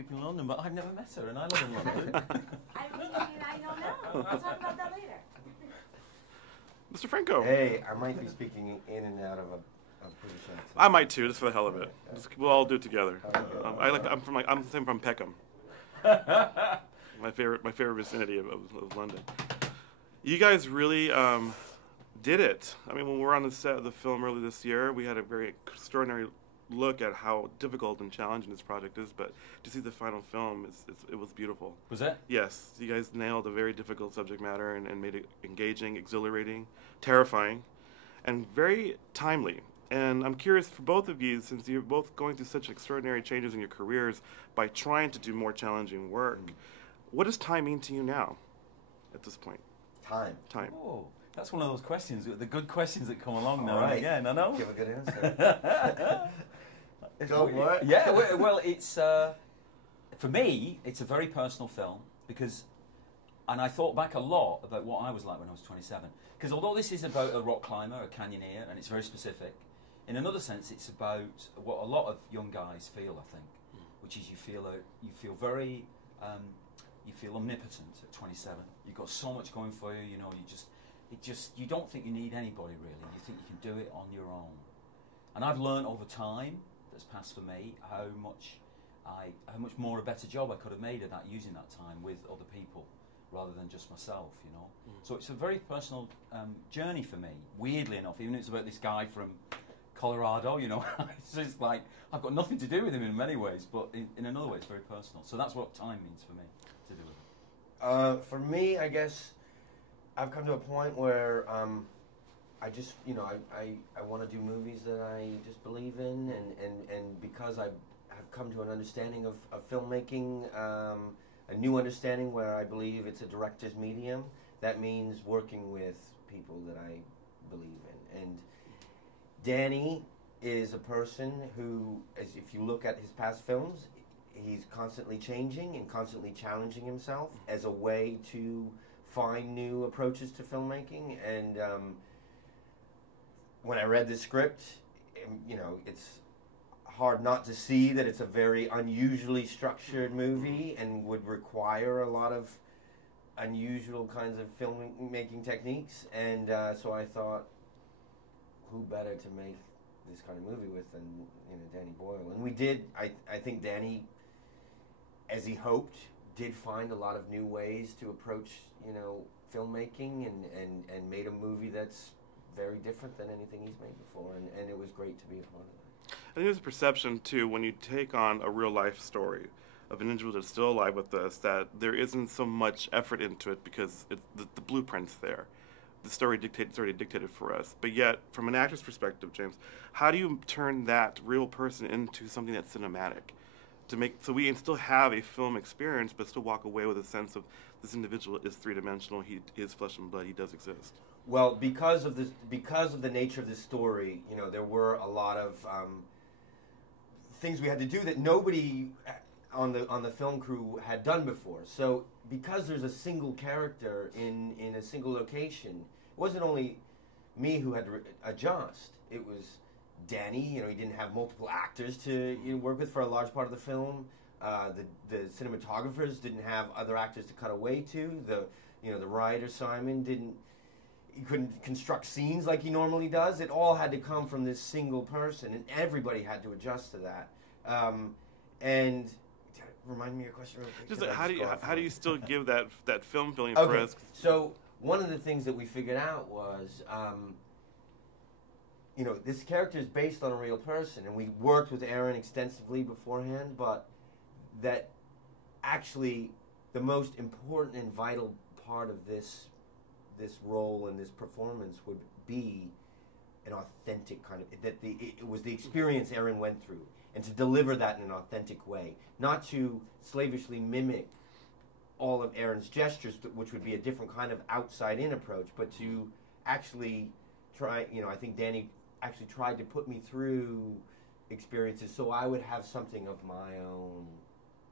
people in London, but I've never met her, and I live in London. I don't know. We'll talk about that later. Mr. Franco. Hey, I might be speaking in and out of a British accent. I might too, just for the hell of it. We'll all do it together. I'm from Peckham. my favorite vicinity of London. You guys really did it. I mean, when we were on the set of the film earlier this year, we had a very extraordinary look at how difficult and challenging this project is, but to see the final film, it was beautiful. Was it? Yes. You guys nailed a very difficult subject matter and made it engaging, exhilarating, terrifying, and very timely. And I'm curious for both of you, since you're both going through such extraordinary changes in your careers by trying to do more challenging work, what does time mean to you now at this point? Time. Oh, that's one of those questions, the good questions that come along now Right. and again, I know. Give a good answer. Go what? Yeah, well, it's for me, it's a very personal film and I thought back a lot about what I was like when I was 27. Because although this is about a rock climber, a canyoneer, and it's very specific, in another sense, it's about what a lot of young guys feel, I think, which is you feel very, you feel omnipotent at 27. You've got so much going for you, you know. You don't think you need anybody really. You think you can do it on your own. And I've learned over time that's passed for me how much more a better job I could have made of that, using that time with other people rather than just myself, you know. So it's a very personal journey for me, weirdly enough, even if it's about this guy from Colorado, you know. It's just like, I've got nothing to do with him in many ways, but in another way it's very personal. So that's what time means for me, to do with it. For me, I guess I've come to a point where I just, you know, I want to do movies that I just believe in, and because I have come to an understanding of filmmaking, a new understanding where I believe it's a director's medium, that means working with people that I believe in. And Danny is a person who, if you look at his past films, he's constantly changing and constantly challenging himself as a way to find new approaches to filmmaking. And when I read the script, you know, it's hard not to see that it's a very unusually structured movie and would require a lot of unusual kinds of filmmaking techniques. And so I thought, who better to make this kind of movie with than, you know, Danny Boyle? And we did. I think Danny, as he hoped, did find a lot of new ways to approach, you know, filmmaking and made a movie that's very different than anything he's made before, and it was great to be a part of that. I think there's a perception, too, when you take on a real-life story of an individual that's still alive with us, that there isn't so much effort into it because the blueprint's there. The story it's already dictated for us. But yet, from an actor's perspective, James, how do you turn that real person into something that's cinematic? So we can still have a film experience, but still walk away with a sense of this individual is three-dimensional, he is flesh and blood, he does exist. Well, because of the nature of this story, you know, there were a lot of things we had to do that nobody on the film crew had done before. So because there's a single character in a single location, it wasn't only me who had to adjust. It was Danny. You know, he didn't have multiple actors to work with for a large part of the film. The cinematographers didn't have other actors to cut away to. The writer Simon he couldn't construct scenes like he normally does. It all had to come from this single person, and everybody had to adjust to that. And remind me of your question real quick. Just how do you still give that film feeling for us? So one of the things that we figured out was, you know, this character is based on a real person, and we worked with Aaron extensively beforehand, but that actually the most important and vital part of this role and this performance would be an authentic kind of, it was the experience Aaron went through, and to deliver that in an authentic way, not to slavishly mimic all of Aaron's gestures, which would be a different kind of outside-in approach, but to actually try, you know, I think Danny actually tried to put me through experiences so I would have something of my own